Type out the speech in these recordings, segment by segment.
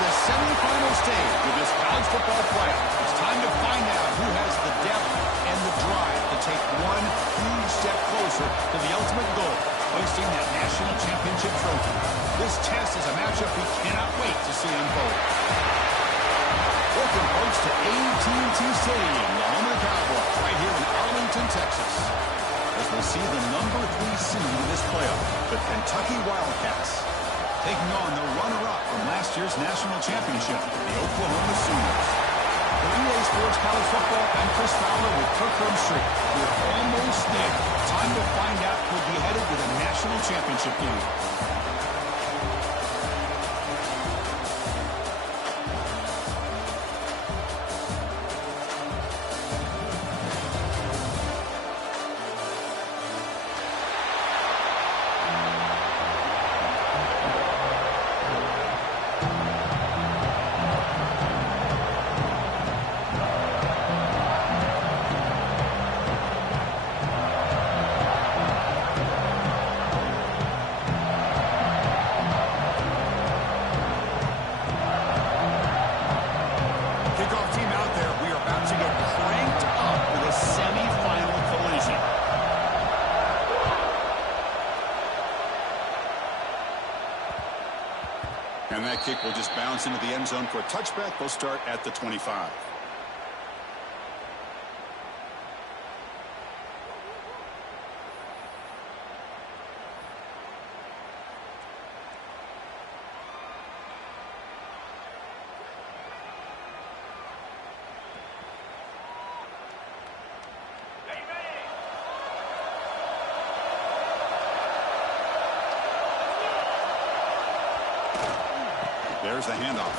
the semifinal stage of this college football playoff. It's time to find out who has the depth and the drive to take one huge step closer to the ultimate goal, hoisting that national championship trophy. This test is a matchup we cannot wait to see unfold. Welcome, folks, to AT&T Stadium, the home of the Cowboys, right here in Arlington, Texas. As we'll see the number 3 seed in this playoff, the Kentucky Wildcats, taking on the runner-up from last year's national championship, the Oklahoma Sooners. For EA Sports College Football, I'm Chris Fowler with Kirk Herbstreit. We're almost there. Time to find out who'll be headed to the national championship game. And that kick will just bounce into the end zone for a touchback. They'll start at the 25. There's the handoff.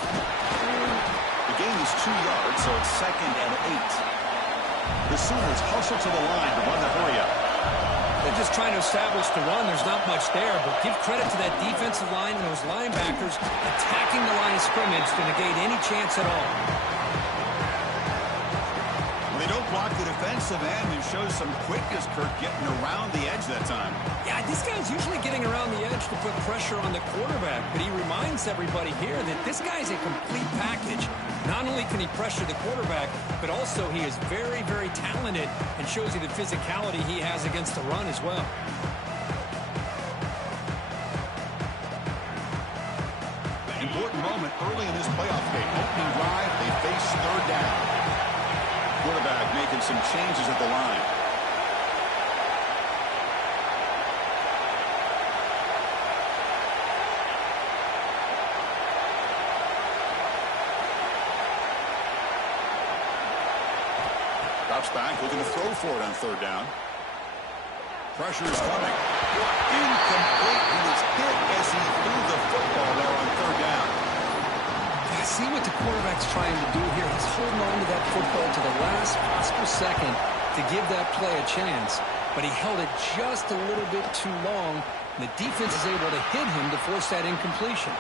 The gain is 2 yards, so it's 2nd and 8. The Sooners hustle to the line to run the hurry-up. They're just trying to establish the run. There's not much there, but give credit to that defensive line and those linebackers attacking the line of scrimmage to negate any chance at all. They don't block the defensive end and show some quickness, Kirk, getting around the edge that time. Yeah, this guy's usually getting around the edge to put pressure on the quarterback, but he reminds everybody here that this guy's a complete package. Not only can he pressure the quarterback, but also he is very, very talented and shows you the physicality he has against the run as well. Important moment early in this playoff game. Opening drive, they face 3rd down. Quarterback making some changes at the line. Drops back, looking to throw for it on 3rd down. Pressure is coming. Incomplete. He was hit as he threw the football there on 3rd down. I see what the quarterback's trying to do here. He's holding on to that football to the last possible second to give that play a chance. But he held it just a little bit too long. And the defense is able to hit him to force that incompletion.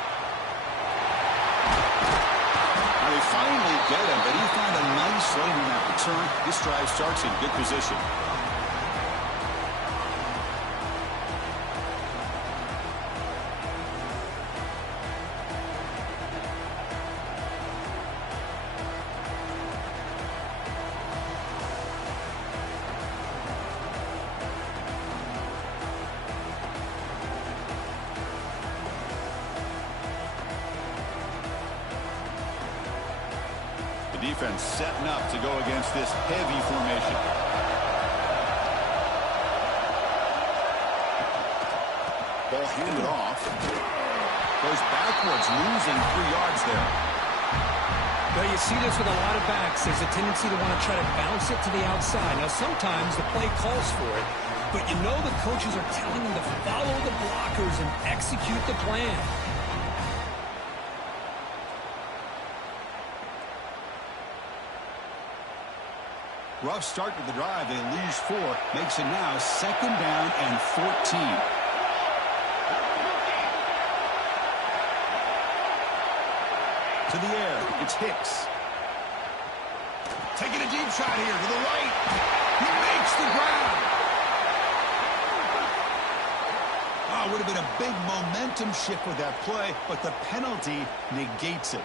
Now they finally get him, but he found a nice lane in that return. This drive starts in good position. Defense setting up to go against this heavy formation. Ball handed off. Goes backwards, losing 3 yards there. Well, you see this with a lot of backs. There's a tendency to want to try to bounce it to the outside. Now, sometimes the play calls for it, but you know the coaches are telling them to follow the blockers and execute the plan. Rough start to the drive. They lose 4. Makes it now 2nd down and 14. To the air. It's Hicks. Taking a deep shot here to the right. He makes the grab. would have been a big momentum shift with that play, but the penalty negates it.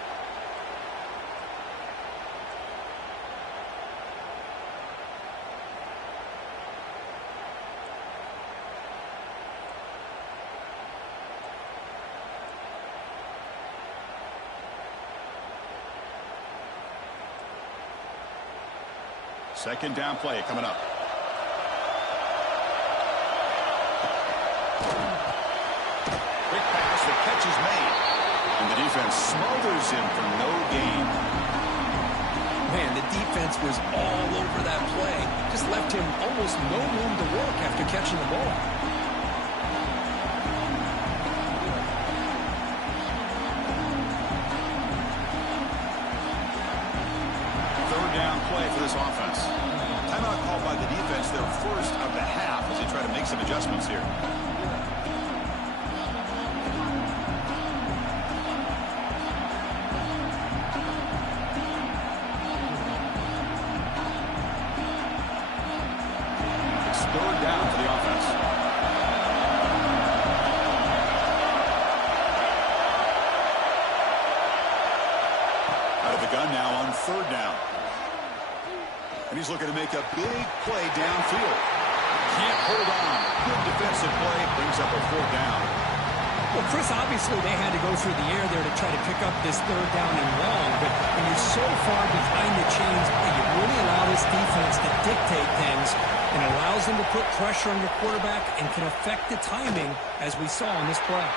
Second down play coming up. Quick pass, the catch is made. And the defense smothers him for no gain. Man, the defense was all over that play. Just left him almost no room to work after catching the ball. Third down play for this offense. Timeout called by the defense, their first of the half, as they try to make some adjustments here. It's third down for the offense. Out of the gun now on third down. And he's looking to make a big play downfield. Can't hold on. Good defensive play. Brings up a fourth down. Well, Chris, obviously they had to go through the air there to try to pick up this third down and long. But when you're so far behind the chains, you really allow this defense to dictate things. And it allows them to put pressure on your quarterback and can affect the timing, as we saw on this play.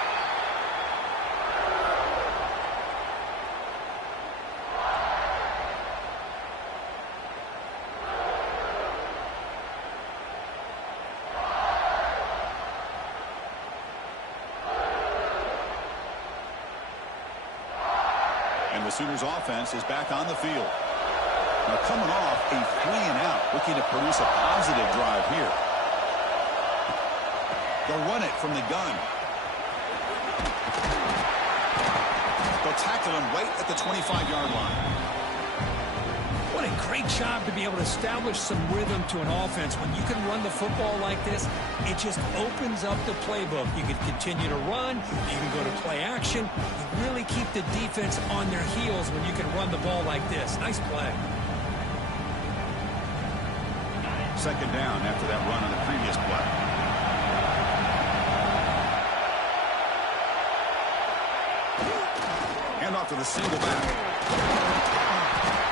And the Sooners offense is back on the field. Now coming off a 3-and-out, looking to produce a positive drive here. They'll run it from the gun. They'll tackle him right at the 25-yard line. What a great job to be able to establish some rhythm to an offense. When you can run the football like this, it just opens up the playbook. You can continue to run. You can go to play action. You really keep the defense on their heels when you can run the ball like this. Nice play. Second down after that run on the previous play. Hand off to the single back.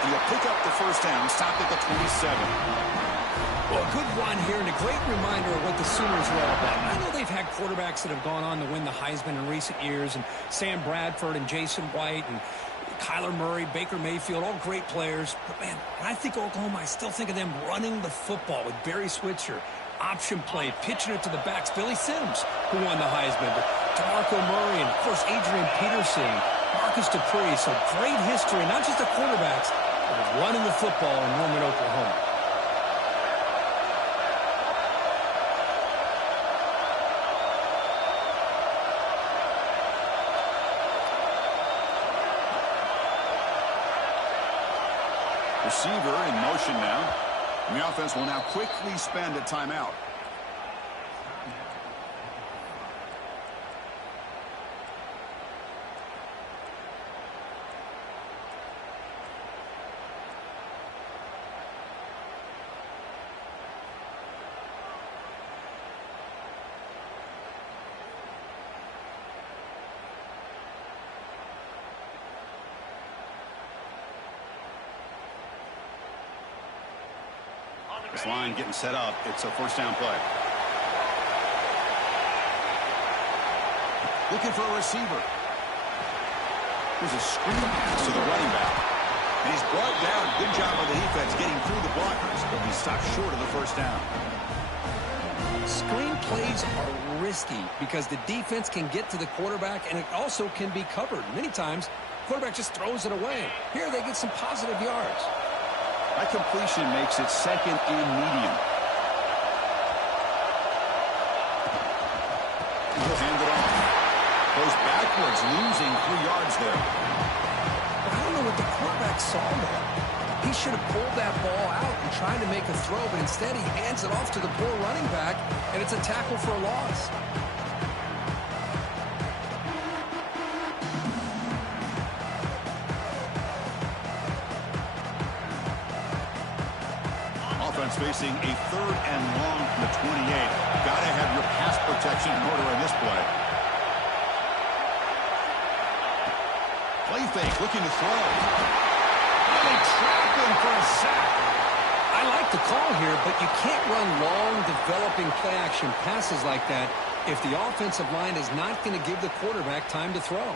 And he'll pick up the first down, stopped at the 27. Well, a good run here and a great reminder of what the Sooners are all about. I know they've had quarterbacks that have gone on to win the Heisman in recent years, and Sam Bradford and Jason White and Kyler Murray, Baker Mayfield, all great players. But, man, when I think Oklahoma, I still think of them running the football with Barry Switzer, option play, pitching it to the backs. Billy Sims, who won the Heisman, but DeMarco Murray, and, of course, Adrian Peterson, Marcus Dupree. So great history, not just the quarterbacks, but running the football in Norman, Oklahoma. Receiver in motion now. And the offense will now quickly spend a timeout. This line getting set up. It's a first down play. Looking for a receiver. There's a screen pass to the running back. And he's brought down. Good job by the defense getting through the blockers. But he stopped short of the first down. Screen plays are risky because the defense can get to the quarterback, and it also can be covered. Many times, the quarterback just throws it away. Here they get some positive yards. That completion makes it second and medium. He'll hand it off. Goes backwards, losing 3 yards there. I don't know what the quarterback saw there. He should have pulled that ball out and tried to make a throw, but instead he hands it off to the poor running back, and it's a tackle for a loss. facing a 3rd and long from the 28. Got to have your pass protection in order in this play. Play fake, looking to throw. And they trap him for a sack. I like the call here, but you can't run long, developing play-action passes like that if the offensive line is not going to give the quarterback time to throw.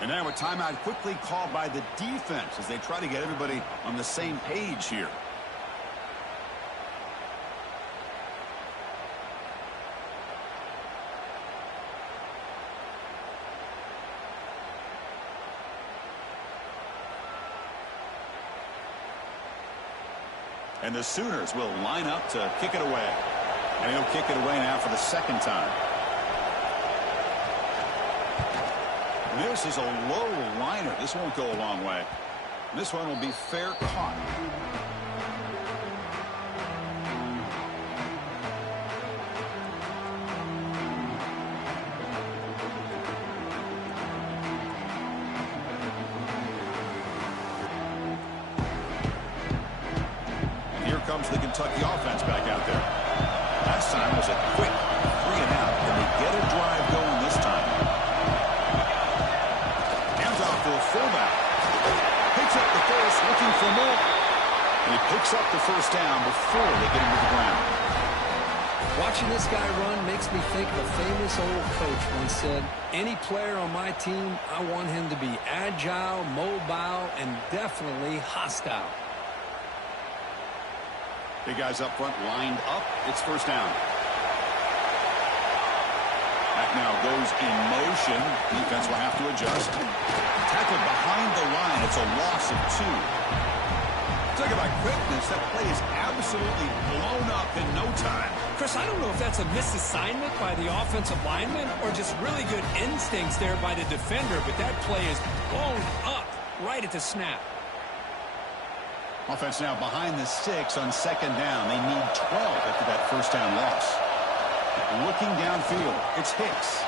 And now a timeout quickly called by the defense as they try to get everybody on the same page here. And the Sooners will line up to kick it away. And he'll kick it away now for the 2nd time. This is a low liner. This won't go a long way. This one will be fair caught. And here comes the Kentucky offense back out there. Last time was a quick 3 and out. Can they get a drive going this time? Fullback picks up the first, looking for more, and he picks up the first down before they get him to the ground. Watching this guy run makes me think of a famous old coach once said, any player on my team, I want him to be agile, mobile, and definitely hostile. Big guys up front lined up. It's first down. That now goes in motion. Defense will have to adjust. Tackled behind the line. It's a loss of 2. Talk about quickness. That play is absolutely blown up in no time. Chris, I don't know if that's a misassignment by the offensive lineman or just really good instincts there by the defender, but that play is blown up right at the snap. Offense now behind the 6 on 2nd down. They need 12 after that first down loss. Looking downfield, it's Hicks.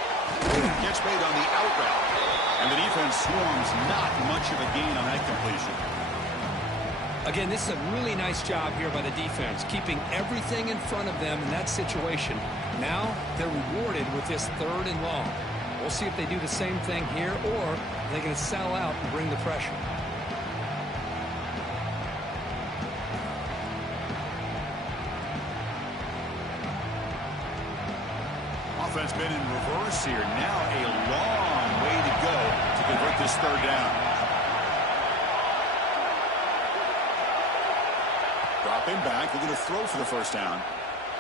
Gets made on the out route. And the defense swarms, not much of a gain on that completion. Again, this is a really nice job here by the defense, keeping everything in front of them in that situation. Now they're rewarded with this 3rd and long. We'll see if they do the same thing here or they're going to settle out and bring the pressure. Offense been in reverse here. Now a long way to go to convert this 3rd down. Dropping back. They're going to throw for the first down.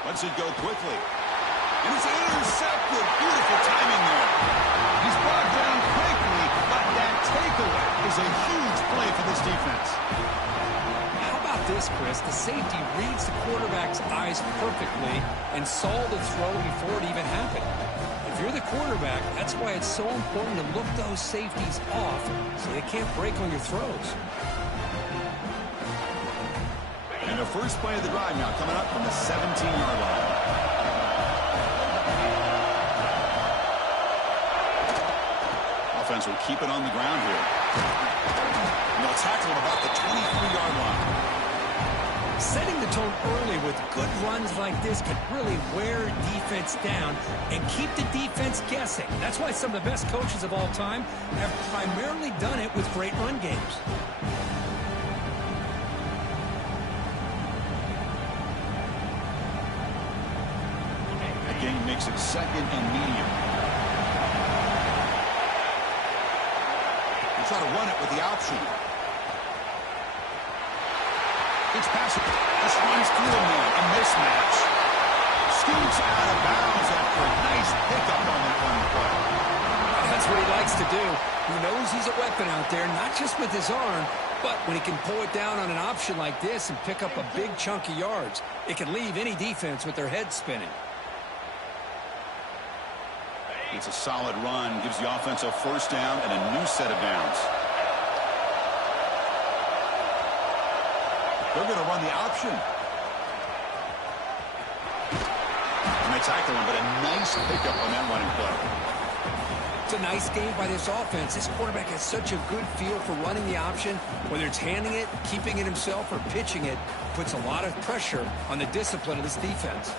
Lets it go quickly. And it's intercepted. Beautiful timing there. He's brought down quickly, but that takeaway is a huge play for this defense. How about this, Chris? The safety reads the quarterback's eyes perfectly and saw the throw before it even happened. If you're the quarterback, that's why it's so important to look those safeties off so they can't break on your throws. And the first play of the drive now coming up from the 17-yard line. Offense will keep it on the ground here. And they'll tackle him about the 23-yard line. Setting the tone early with good runs like this can really wear defense down and keep the defense guessing. That's why some of the best coaches of all time have primarily done it with great run games. The game makes it 2nd and medium. They try to run it with the option. It's passing. This runs through a man. A mismatch. Scoots out of bounds after a nice pickup on that one play. That's what he likes to do. He knows he's a weapon out there, not just with his arm, but when he can pull it down on an option like this and pick up a big chunk of yards, it can leave any defense with their head spinning. It's a solid run. Gives the offense a first down and a new set of downs. They're going to run the option. And they tackle him, but a nice pickup on that running play. It's a nice game by this offense. This quarterback has such a good feel for running the option. Whether it's handing it, keeping it himself, or pitching it, puts a lot of pressure on the discipline of this defense.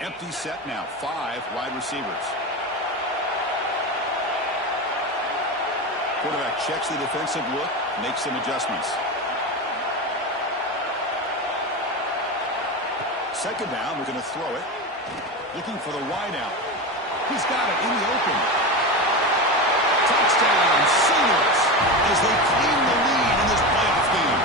Empty set now. 5 wide receivers. Quarterback checks the defensive look, makes some adjustments. Second down, we're going to throw it. Looking for the wide out. He's got it in the open. Touchdown, Sooners, as they claim the lead in this playoff game.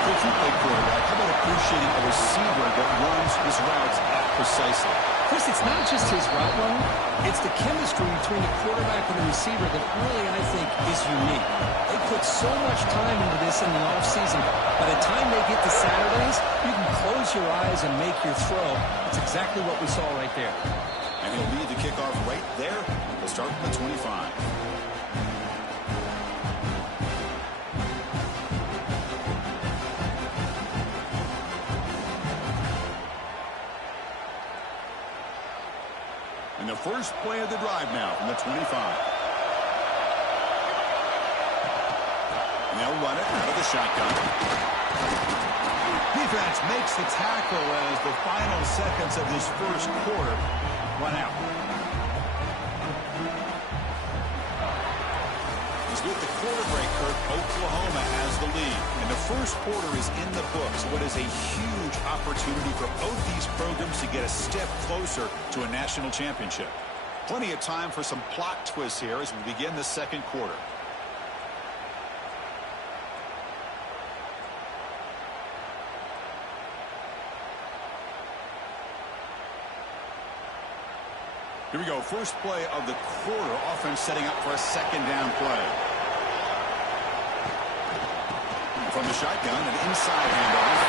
If you play quarterback, how about appreciating a receiver that runs his routes that precisely? Chris, it's not just his route running. It's the chemistry between the quarterback and the receiver that really, I think, is unique. They put so much time into this in the offseason. By the time they get to Saturdays, you can close your eyes and make your throw. It's exactly what we saw right there. And he'll lead the kickoff right there. We'll start from the 25. And the first play of the drive now from the 25. And they'll run it out of the shotgun. Defense makes the tackle as the final seconds of this first quarter run out. As with the quarter break, Kirk, Oklahoma has the lead. And the first quarter is in the books. What is a huge opportunity for both these programs to get a step closer to a national championship. Plenty of time for some plot twists here as we begin the second quarter. Here we go. First play of the quarter. Offense setting up for a second down play. From the shotgun, an inside handoff.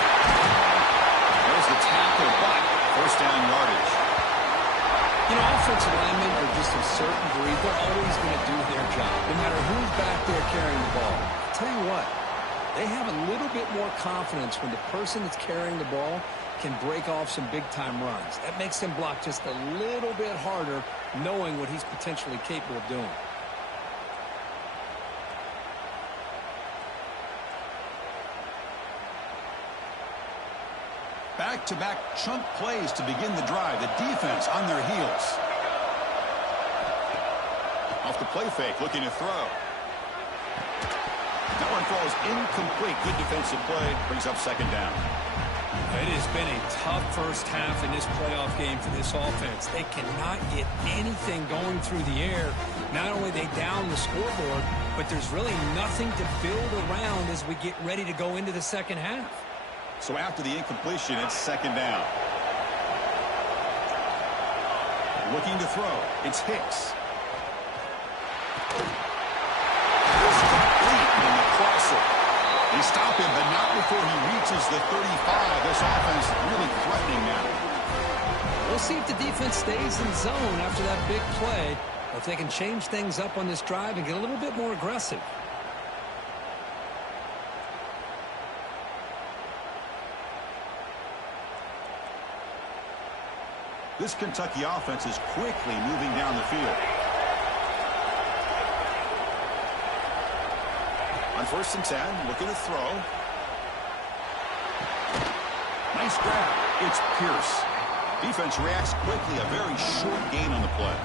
There's the tackle, but first down yardage. You know, offensive linemen are just a certain breed. They're always going to do their job, no matter who's back there carrying the ball. I'll tell you what, they have a little bit more confidence when the person that's carrying the ball can break off some big-time runs. That makes them block just a little bit harder, knowing what he's potentially capable of doing. Back-to-back chunk plays to begin the drive. The defense on their heels. Off the play fake, looking to throw. That one falls incomplete. Good defensive play. Brings up second down. It has been a tough first half in this playoff game for this offense. They cannot get anything going through the air. Not only they down the scoreboard, but there's really nothing to build around as we get ready to go into the second half. So after the incompletion, it's second down. Looking to throw. It's Hicks. It's complete in the crosser. They stop him, but not before he reaches the 35. This offense really threatening now. We'll see if the defense stays in zone after that big play, or if they can change things up on this drive and get a little bit more aggressive. This Kentucky offense is quickly moving down the field. On 1st and 10, looking to throw. Nice grab. It's Pierce. Defense reacts quickly. A very short gain on the play.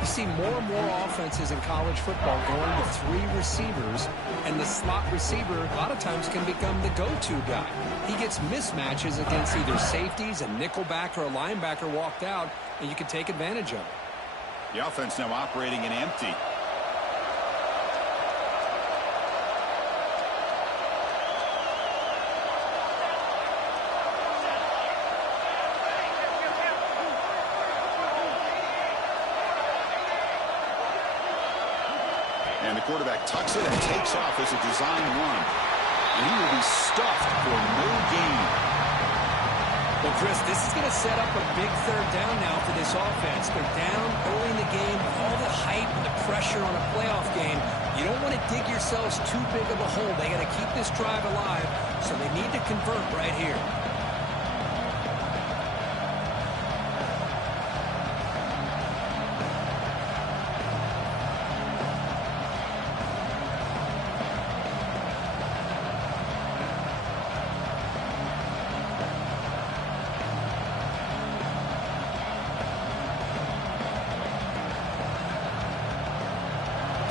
You see more and more offenses in college football going to 3 receivers, and the slot receiver a lot of times can become the go-to guy. He gets mismatches against either safeties, a nickelback, or a linebacker walked out, and you can take advantage of it. The offense now operating in empty. And the quarterback tucks it and takes off as a design run. and he will be stuffed for no gain. Well, Chris, this is going to set up a big third down now for this offense. They're down early in the game. All the hype and the pressure on a playoff game. You don't want to dig yourselves too big of a hole. They got to keep this drive alive, so they need to convert right here.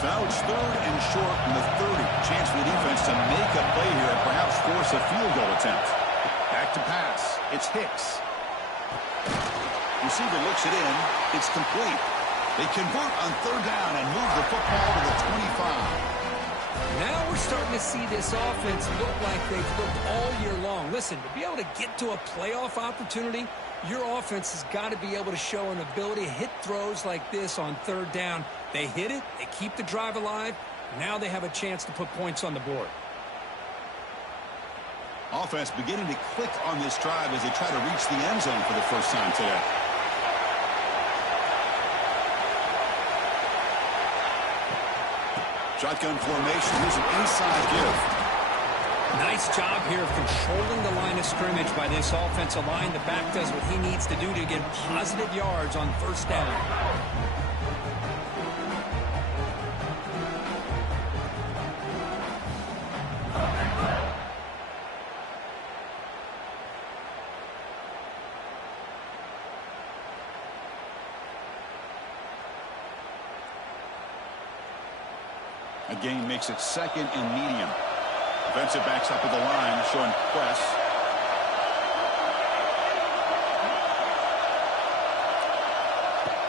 Now it's 3rd and short from the 30. Chance for the defense to make a play here and perhaps force a field goal attempt. Back to pass. It's Hicks. Receiver looks it in. It's complete. They convert on 3rd down and move the football to the 25. Now we're starting to see this offense look like they've looked all year long. Listen, to be able to get to a playoff opportunity, your offense has got to be able to show an ability to hit throws like this on 3rd down. They hit it, they keep the drive alive. Now they have a chance to put points on the board. Offense beginning to click on this drive as they try to reach the end zone for the first time today. Shotgun formation. Here's an inside give. Nice job here of controlling the line of scrimmage by this offensive line. The back does what he needs to do to get positive yards on 1st down. A gain makes it 2nd and medium. Defensive backs up at the line, showing press.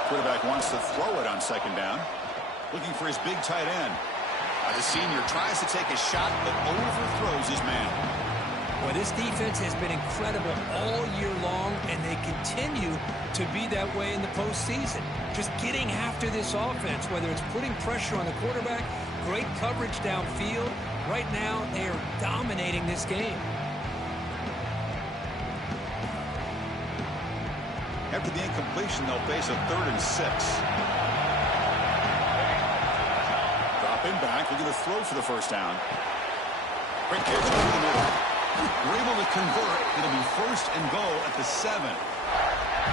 Quarterback wants to throw it on 2nd down. Looking for his big tight end. The senior tries to take a shot, but overthrows his man. Well, this defense has been incredible all year long, and they continue to be that way in the postseason. Just getting after this offense, whether it's putting pressure on the quarterback, great coverage downfield. Right now, they are dominating this game. After the incompletion, they'll face a 3rd and 6. Dropping back, looking to throw for the first down. Quick catch over the middle. We're able to convert. It'll be 1st and goal at the 7.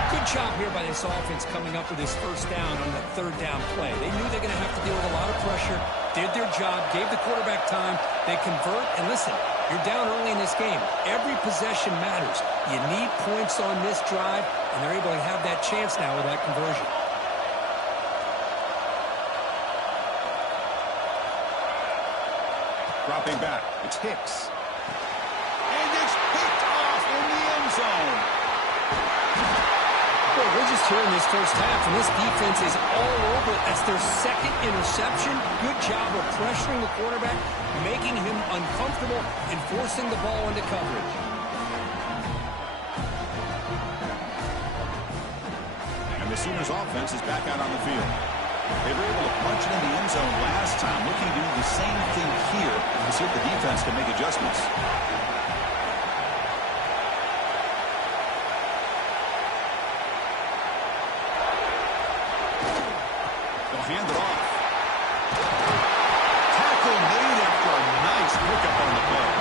Good job here by this offense coming up with this 1st down on the 3rd down play. They knew they're going to have to deal with a lot of pressure, did their job, gave the quarterback time. They convert, and listen, you're down early in this game. Every possession matters. You need points on this drive, and they're able to have that chance now with that conversion. Dropping back, it's Hicks. And it's picked off in the end zone. Well, we're just here in this first half, and this defense is all over it. That's their 2nd interception. Good job of pressuring the quarterback, making him uncomfortable, and forcing the ball into coverage. And the Sooners offense is back out on the field. They were able to punch it in the end zone last time, looking to do the same thing here to see if the defense can make adjustments. They'll hand it off. Tackle made after a nice pickup on the play.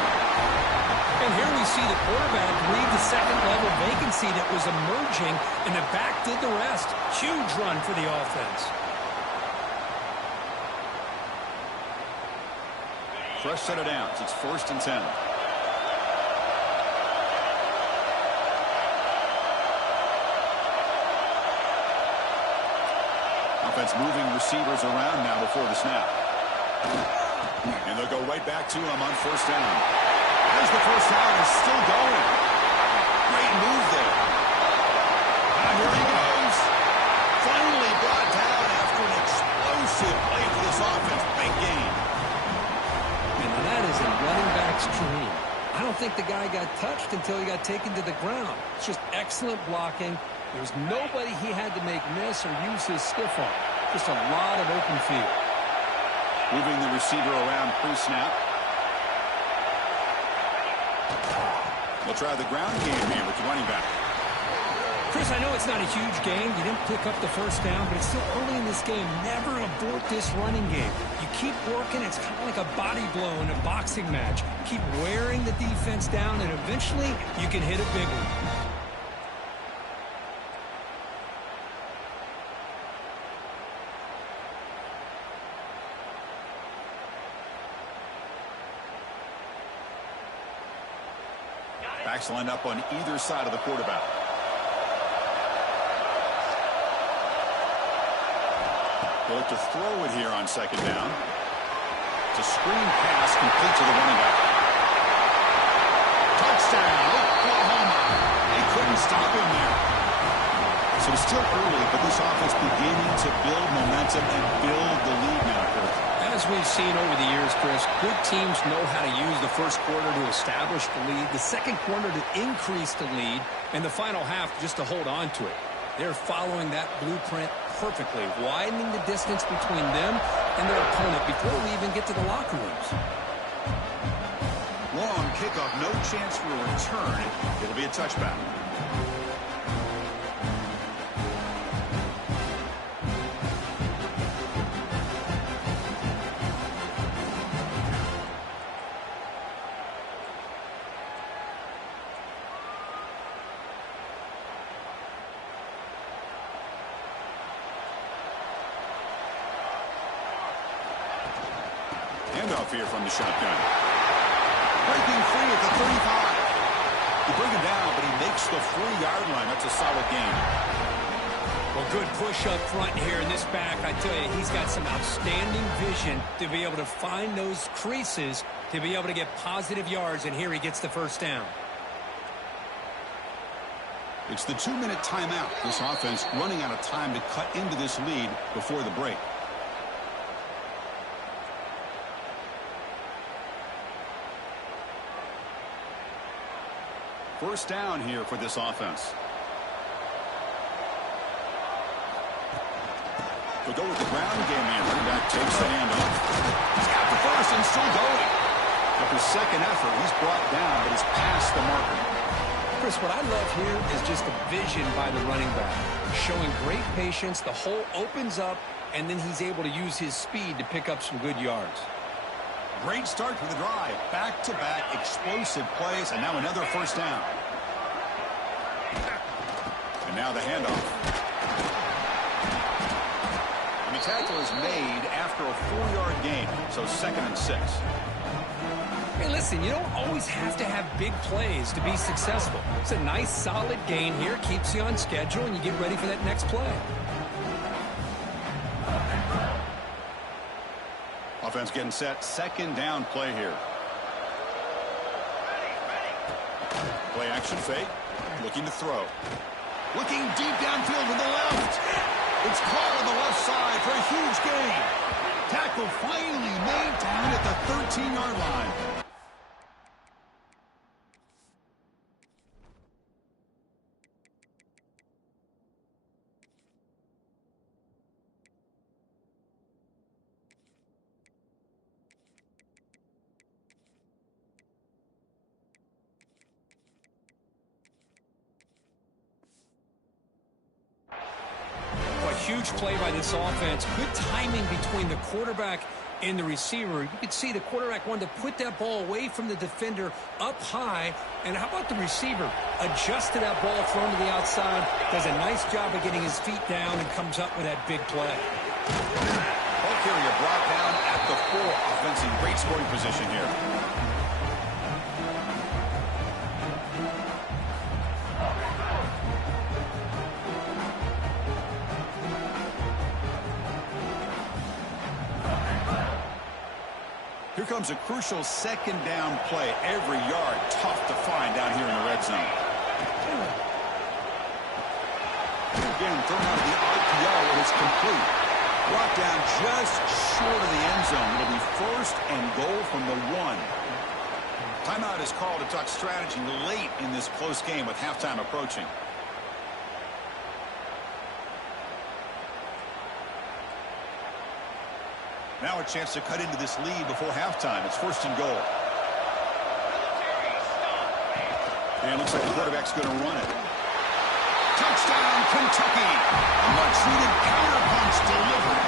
And here we see the quarterback read the 2nd-level vacancy that was emerging, and the back did the rest. Huge run for the offense. Fresh set of downs. It's 1st and 10. Offense moving receivers around now before the snap. And they'll go right back to him on 1st down. As the 1st down is still going. Great move there. And here he goes. Finally brought down after an explosive play for this offense. Big game. And that is a running back's dream. I don't think the guy got touched until he got taken to the ground. It's just excellent blocking. There's nobody he had to make miss or use his stiff arm. Just a lot of open field. Moving the receiver around pre-snap. We'll try the ground game here with the running back. Chris, I know it's not a huge game. You didn't pick up the first down, but it's still early in this game. Never abort this running game. You keep working. It's kind of like a body blow in a boxing match. Keep wearing the defense down, and eventually you can hit a big one. Backs lined up on either side of the quarterback. They'll look to throw it here on second down. It's a screen pass complete to the running back. Touchdown, Oklahoma. They couldn't stop him there. So it's still early, but this offense beginning to build momentum and build the lead now, Chris. As we've seen over the years, Chris, good teams know how to use the first quarter to establish the lead, the second quarter to increase the lead, and the final half just to hold on to it. They're following that blueprint perfectly, widening the distance between them and their opponent before we even get to the locker rooms. Long kickoff, no chance for a return. It'll be a touchback. Handoff here from the shotgun. Breaking free at the 35. You bring him down, but he makes the 4-yard line. That's a solid gain. Well, good push up front here in this back. I tell you, he's got some outstanding vision to be able to find those creases, to be able to get positive yards, and here he gets the first down. It's the 2-minute timeout. This offense running out of time to cut into this lead before the break. First down here for this offense. They'll go with the ground game here. Running back takes the handoff. He's got the first and still going. After second effort, he's brought down, but he's past the marker. Chris, what I love here is just the vision by the running back. Showing great patience, the hole opens up, and then he's able to use his speed to pick up some good yards. Great start to the drive. Back-to-back explosive plays, and now another first down. And now the handoff. And the tackle is made after a 4-yard gain, so 2nd and 6. Hey, listen, you don't always have to have big plays to be successful. It's a nice, solid gain here, keeps you on schedule, and you get ready for that next play. Offense getting set. Second down play here. Play action fake. Looking to throw. Looking deep downfield to the left. It's caught on the left side for a huge gain. Tackle finally made down at the 13-yard line. Huge play by this offense. Good timing between the quarterback and the receiver. You could see the quarterback wanted to put that ball away from the defender up high. And how about the receiver? Adjusted that ball thrown to the outside. Does a nice job of getting his feet down and comes up with that big play. Ball carrier brought down at the 4. Offense in great scoring position here. Here comes a crucial second down play. Every yard tough to find down here in the red zone. Again, thrown out of the RPO, and it's complete. Brought down just short of the end zone. It'll be 1st and goal from the 1. Timeout is called to talk strategy late in this close game with halftime approaching. Now a chance to cut into this lead before halftime. It's 1st and goal. And looks like the quarterback's going to run it. Touchdown, Kentucky. A much-needed counterpunch delivered.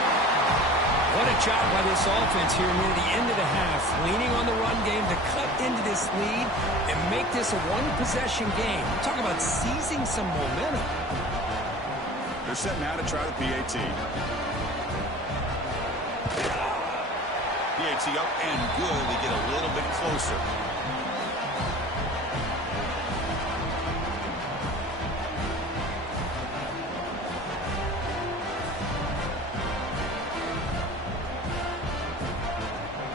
What a job by this offense here near the end of the half, leaning on the run game to cut into this lead and make this a one-possession game. Talk about seizing some momentum. They're set now to try the PAT. PAT up and good. They get a little bit closer.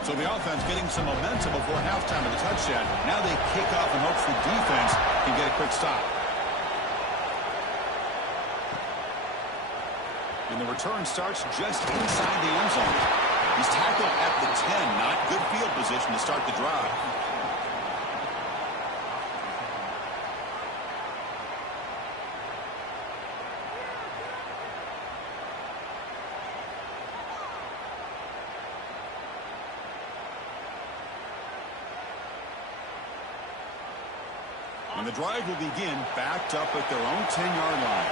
So the offense getting some momentum before halftime of the touchdown. Now they kick off in hopes the defense can get a quick stop. And the return starts just inside the end zone. He's tackled at the 10. Not good field position to start the drive. And the drive will begin backed up at their own 10-yard line.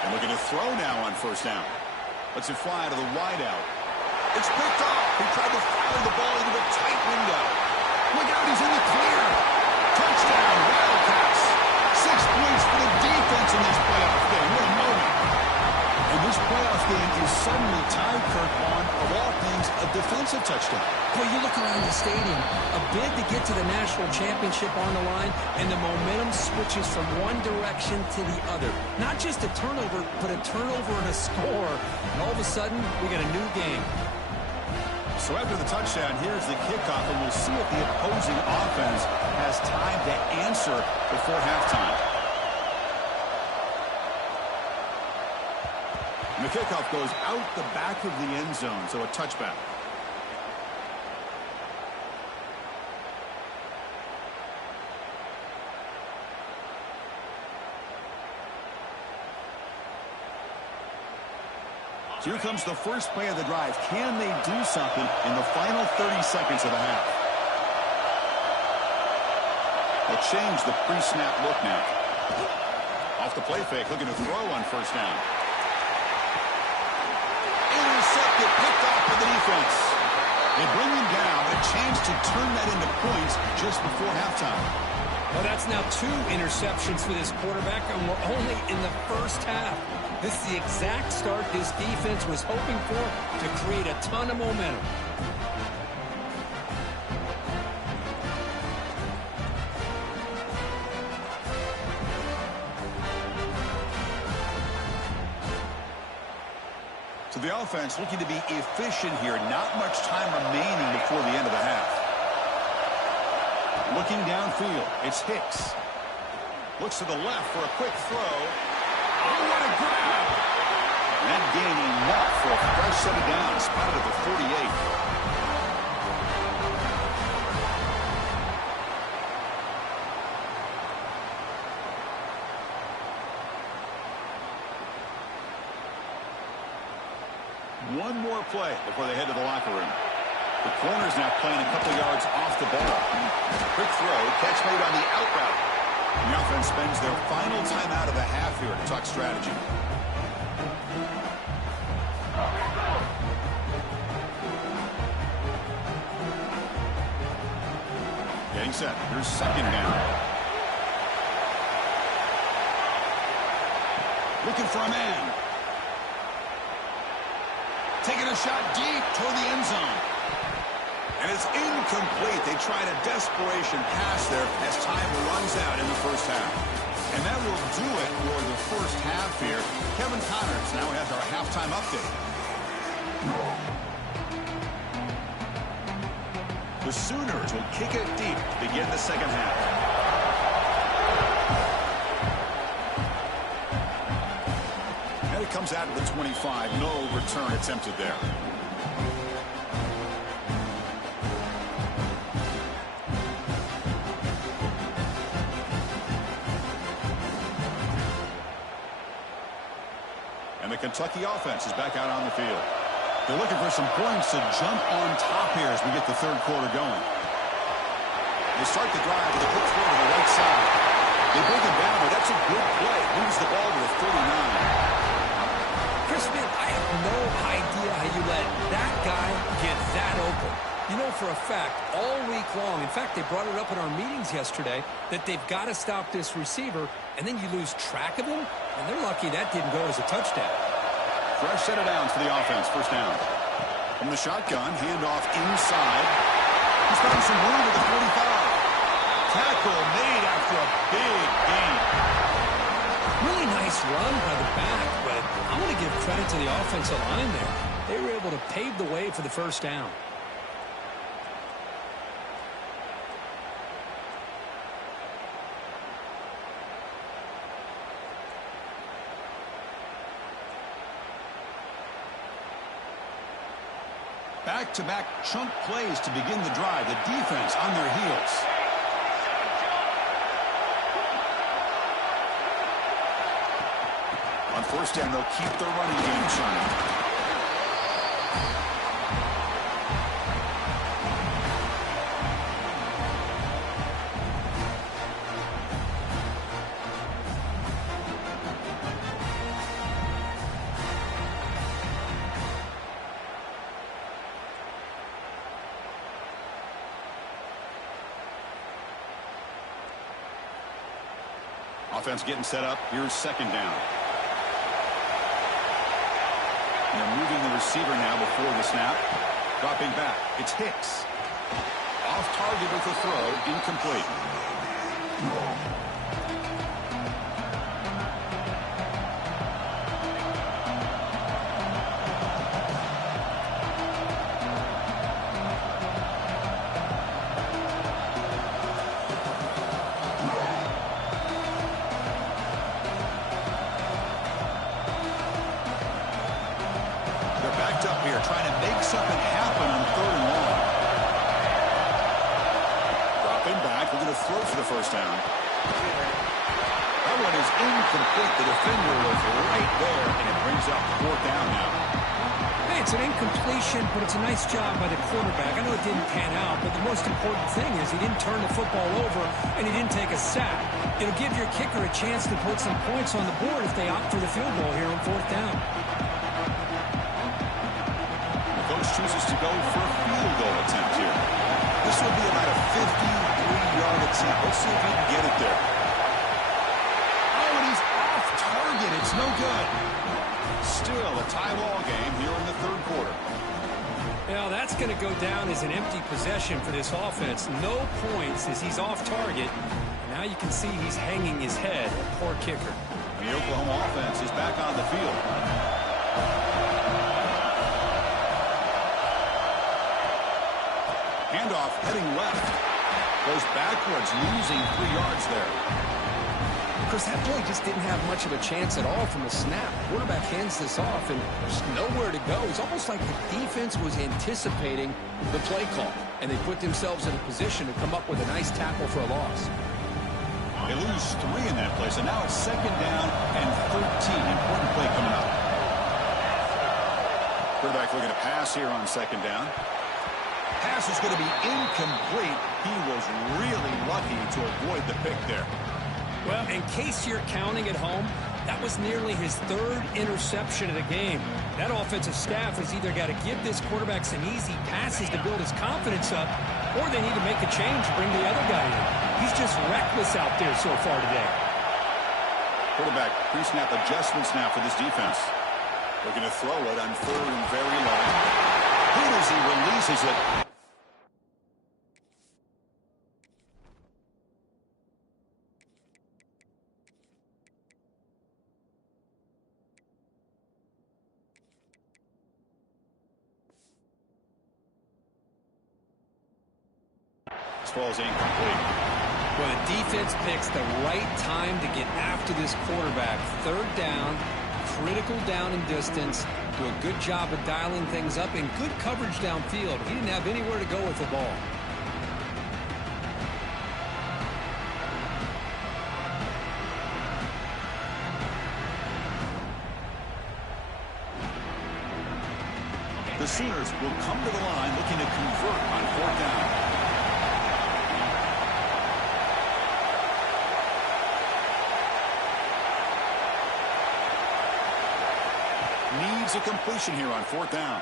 And looking to throw now on first down. Lets it fly to the wideout. It's picked off. He tried to fire the ball into a tight window. Look out, he's in the clear. Touchdown, Wildcats. 6 points for the defense in this playoff game. What a moment. And this playoff game is suddenly tied, Kurt Vaughn, of all things, a defensive touchdown. Well, you look around the stadium, a bid to get to the national championship on the line, and the momentum switches from one direction to the other. Not just a turnover, but a turnover and a score. And all of a sudden, we got a new game. So after the touchdown, here's the kickoff, and we'll see if the opposing offense has time to answer before halftime. And the kickoff goes out the back of the end zone, so a touchback. So here comes the first play of the drive. Can they do something in the final 30 seconds of the half? They'll change the pre-snap look now. Off the play fake, looking to throw on first down. Intercepted, picked off by the defense. They bring him down, a chance to turn that into points just before halftime. Well, that's now 2 interceptions for this quarterback, and we're only in the first half. This is the exact start this defense was hoping for to create a ton of momentum. So the offense looking to be efficient here. Not much time remaining before the end of the half. Looking downfield, it's Hicks. Looks to the left for a quick throw. Oh, what a grab! That gain enough for a fresh set of downs, spotted at the 48. One more play before they head to the locker room. The corner's now playing a couple yards off the ball. Quick throw, catch made on the out route. The offense spends their final time out of the half here to talk strategy. Getting set. Here's second down. Looking for a man. Taking a shot deep toward the end zone. And it's incomplete. They tried a desperation pass there as time runs out in the first half. And that will do it for the first half here. Kevin Connors now has our halftime update. The Sooners will kick it deep to begin the second half. And it comes out of the 25. No return attempted there. Kentucky offense is back out on the field. They're looking for some points to jump on top here as we get the third quarter going. They start the drive with a quick throw to the right side. They bring him down, but that's a good play. Moves the ball to the 39. Chris, man, I have no idea how you let that guy get that open. You know for a fact, all week long, in fact, they brought it up in our meetings yesterday, that they've got to stop this receiver, and then you lose track of him, and they're lucky that didn't go as a touchdown. Fresh set of downs for the offense. First down. From the shotgun, handoff inside. He's found some room at the 45. Tackle made after a big gain. Really nice run by the back, but I'm going to give credit to the offensive line there. They were able to pave the way for the first down. Back-to-back chunk plays to begin the drive. The defense on their heels. On first down, they'll keep their running game churning. Offense getting set up. Here's second down. And they're moving the receiver now before the snap. Dropping back. It's Hicks. Off target with the throw. Incomplete. Trying to make something happen on third and long. Dropping back. We're going to throw for the first down. That one is incomplete. The defender was right there, and it brings up fourth down now. Hey, it's an incompletion, but it's a nice job by the quarterback. I know it didn't pan out, but the most important thing is he didn't turn the football over, and he didn't take a sack. It'll give your kicker a chance to put some points on the board if they opt for the field goal here on fourth down. Chooses to go for a field goal attempt here. This will be about a 53-yard attempt. Let's see if he can get it there. Oh, and he's off target. It's no good. Still a tie ball game here in the third quarter. Now that's going to go down as an empty possession for this offense. No points as he's off target. Now you can see he's hanging his head. Poor kicker. And the Oklahoma offense is back on the field. Handoff heading left. Goes backwards, losing 3 yards there. Chris, that play just didn't have much of a chance at all from the snap. Quarterback hands this off, and there's nowhere to go. It's almost like the defense was anticipating the play call, and they put themselves in a position to come up with a nice tackle for a loss. They lose 3 in that play, so now it's second down and 13. Important play coming up. Quarterback looking to pass here on second down. Pass is going to be incomplete. He was really lucky to avoid the pick there. Well, in case you're counting at home, that was nearly his third interception of the game. That offensive staff has either got to give this quarterback some easy passes to build his confidence up, or they need to make a change and bring the other guy in. He's just reckless out there so far today. Quarterback pre-snap adjustments now for this defense. Looking to throw it on third and very long. Who does he releases it? This ball's incomplete. Well, the defense picks the right time to get after this quarterback. Third down, critical down and distance. Do a good job of dialing things up and good coverage downfield. He didn't have anywhere to go with the ball. The Sooners will come to the line looking to convert on 4th down. Needs a completion here on 4th down.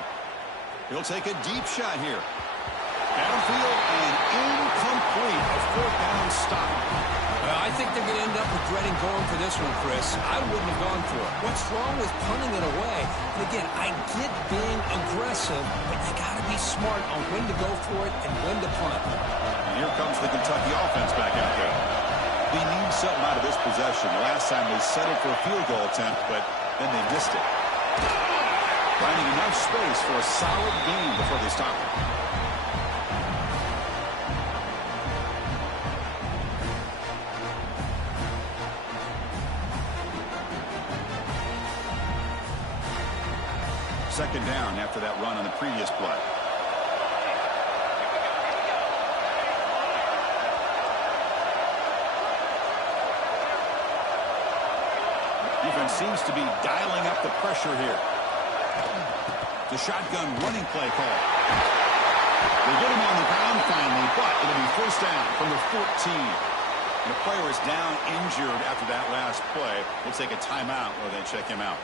He'll take a deep shot here. Downfield and incomplete. A 4th down stop. I think they're going to end up regretting going for this one, Chris. I wouldn't have gone for it. What's wrong with punting it away? And again, I get being aggressive, but you got to be smart on when to go for it and when to punt. And here comes the Kentucky offense back out there. They need something out of this possession. Last time they settled for a field goal attempt, but then they missed it. Finding enough space for a solid gain before they stop it. Second down after that run on the previous play. Defense seems to be dialing up the pressure here. The shotgun running play call. They get him on the ground finally, but it'll be first down from the 14. And the player is down injured after that last play. We'll take a timeout or then check him out.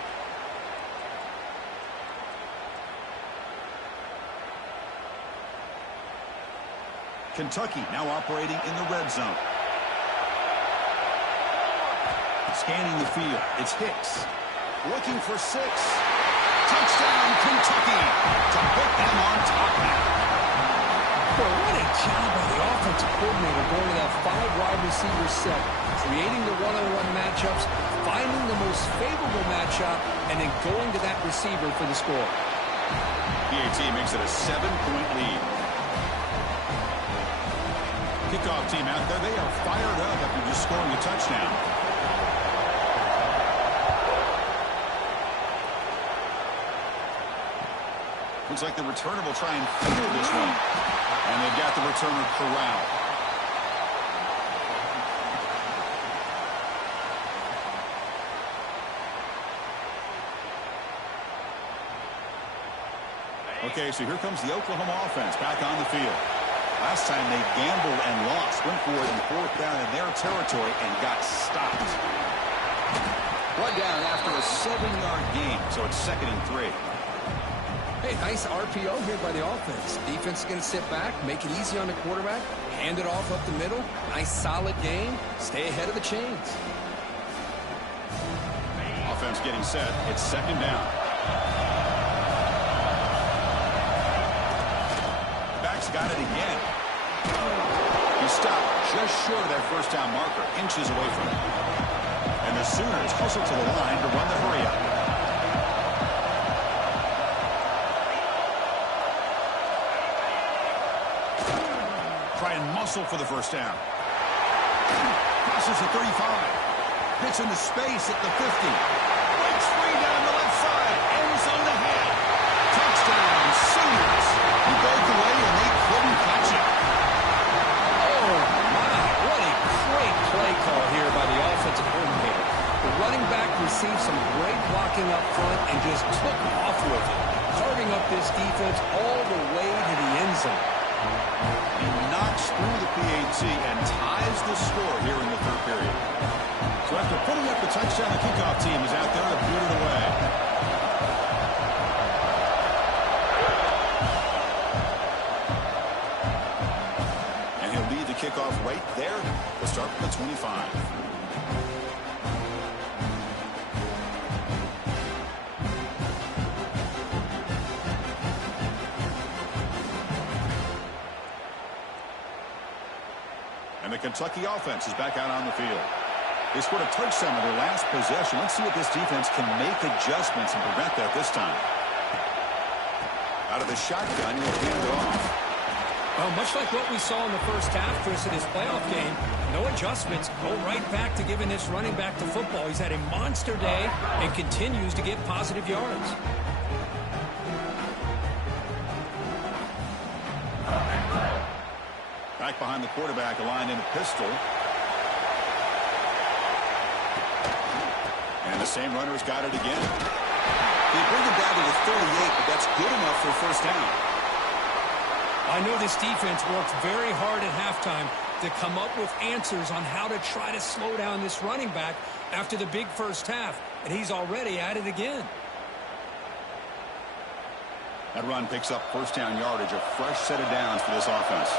Kentucky now operating in the red zone. Scanning the field. It's Hicks. Looking for 6. Touchdown, Kentucky. To put them on top now. Boy, what a job by the offensive coordinator going to that 5-wide receiver set, creating the one-on-one matchups, finding the most favorable matchup, and then going to that receiver for the score. PAT makes it a 7-point lead. Kickoff team out there, they are fired up after just scoring a touchdown. Looks like the returner will try and field this one. And they've got the returner corralled. Okay, so here comes the Oklahoma offense back on the field. Last time they gambled and lost. Went for it in 4th down in their territory and got stopped. Brought down after a 7-yard gain, so it's 2nd and 3. Hey, nice RPO here by the offense. Defense is going to sit back, make it easy on the quarterback, hand it off up the middle. Nice solid game. Stay ahead of the chains. Offense getting set. It's 2nd down. Back's got it again. He stopped just short of that first down marker, inches away from it. And the Sooners hustle to the line to run the hurry-up. Try and muscle for the first down. Crosses the 35. Hits into space at the 50. Breaks free down the left side. End zone ahead. Touchdown, Sooners. He broke away and they couldn't catch it. Oh, my. What a great play call here by the offensive coordinator. The running back received some great blocking up front and just took off with it, carving up this defense all the way to the end zone. He knocks through the PAT and ties the score here in the 3rd period. So after putting up the touchdown, the kickoff team is out there to boot it away. And he'll lead the kickoff right there. We'll start from the 25. And the Kentucky offense is back out on the field. They scored a touchdown in their last possession. Let's see if this defense can make adjustments and prevent that this time. Out of the shotgun, he'll hand it off. Well, much like what we saw in the first half, Chris, in his playoff game, no adjustments. Go right back to giving this running back to football. He's had a monster day and continues to get positive yards. Back behind the quarterback, aligned in a pistol. And the same runner's got it again. They bring him down to the 38, but that's good enough for a first down. I know this defense worked very hard at halftime to come up with answers on how to try to slow down this running back after the big first half, and he's already at it again. That run picks up first down yardage, a fresh set of downs for this offense.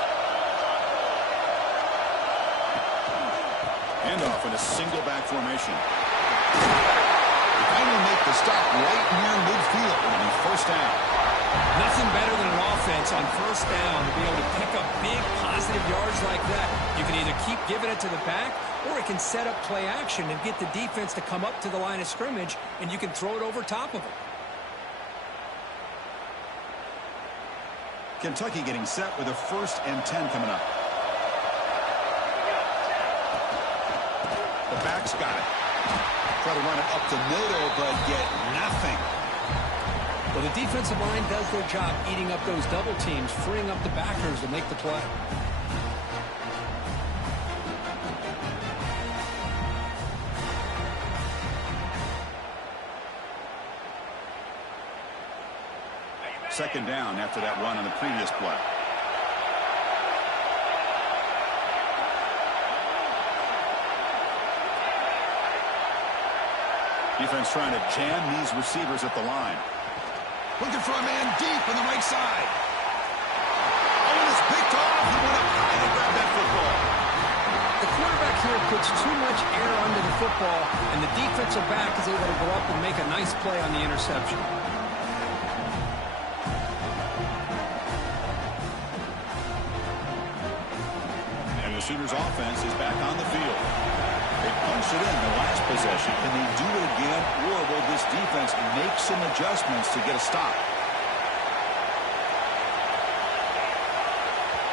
Handoff in a single back formation. They finally make the stop right near midfield. It'll be first down. Nothing better than an offense on first down to be able to pick up big positive yards like that. You can either keep giving it to the back, or it can set up play action and get the defense to come up to the line of scrimmage, and you can throw it over top of them. Kentucky getting set with a 1st and 10 coming up. The back's got it. Try to run it up the middle, but get nothing. Well, the defensive line does their job eating up those double teams, freeing up the backers to make the play. Second down after that run on the previous play. Defense trying to jam these receivers at the line. Looking for a man deep on the right side. Oh, and it's picked off. He went up high to grab that football. The quarterback here puts too much air under the football, and the defensive back is able to go up and make a nice play on the interception. And the Sooners offense is back on the field. They punched it in the last possession. Can they do it again, or will this defense make some adjustments to get a stop?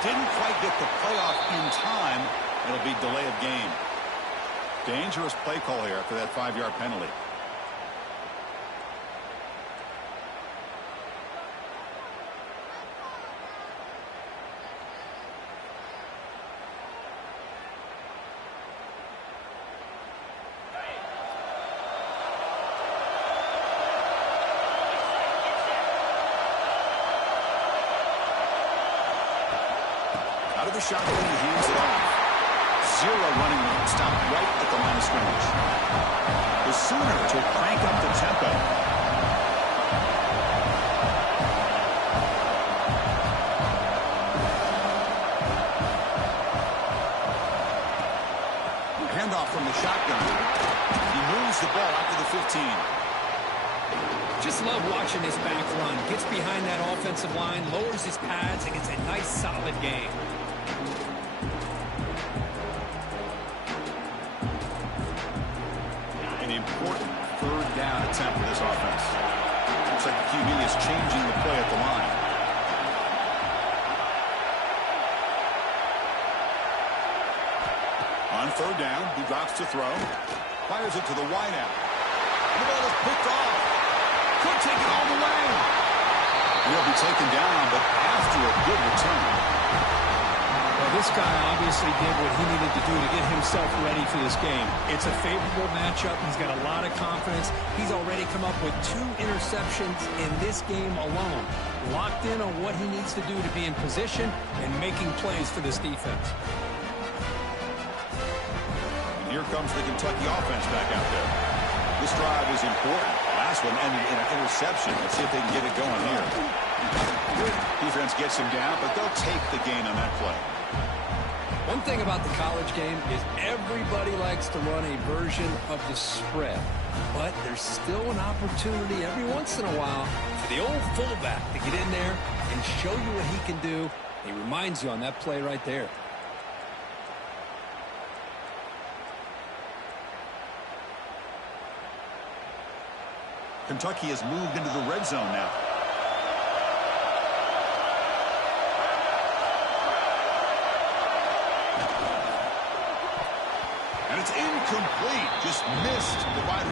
Didn't quite get the playoff in time. It'll be delay of game. Dangerous play call here after that 5-yard penalty. Out of the shotgun, he hands it off. Zero running room, stopped right at the line of scrimmage. The Sooners will crank up the tempo. Handoff from the shotgun. He moves the ball out to the 15. Just love watching this back run. Gets behind that offensive line, lowers his pads, and gets a nice solid gain. An important 3rd down attempt for this offense. Looks like the QB is changing the play at the line. On 3rd down, he drops to throw. Fires it to the wideout. The ball is picked off. Could take it all the way. He'll be taken down, but after a good return. Well, this guy obviously did what he needed to do to get himself ready for this game. It's a favorable matchup. He's got a lot of confidence. He's already come up with 2 interceptions in this game alone. Locked in on what he needs to do to be in position and making plays for this defense. And here comes the Kentucky offense back out there. This drive is important. Last one ended in an interception. Let's see if they can get it going here. Defense gets him down, but they'll take the gain on that play. One thing about the college game is everybody likes to run a version of the spread. But there's still an opportunity every once in a while for the old fullback to get in there and show you what he can do. He reminds you on that play right there. Kentucky has moved into the red zone now. And it's incomplete. Just missed the wide.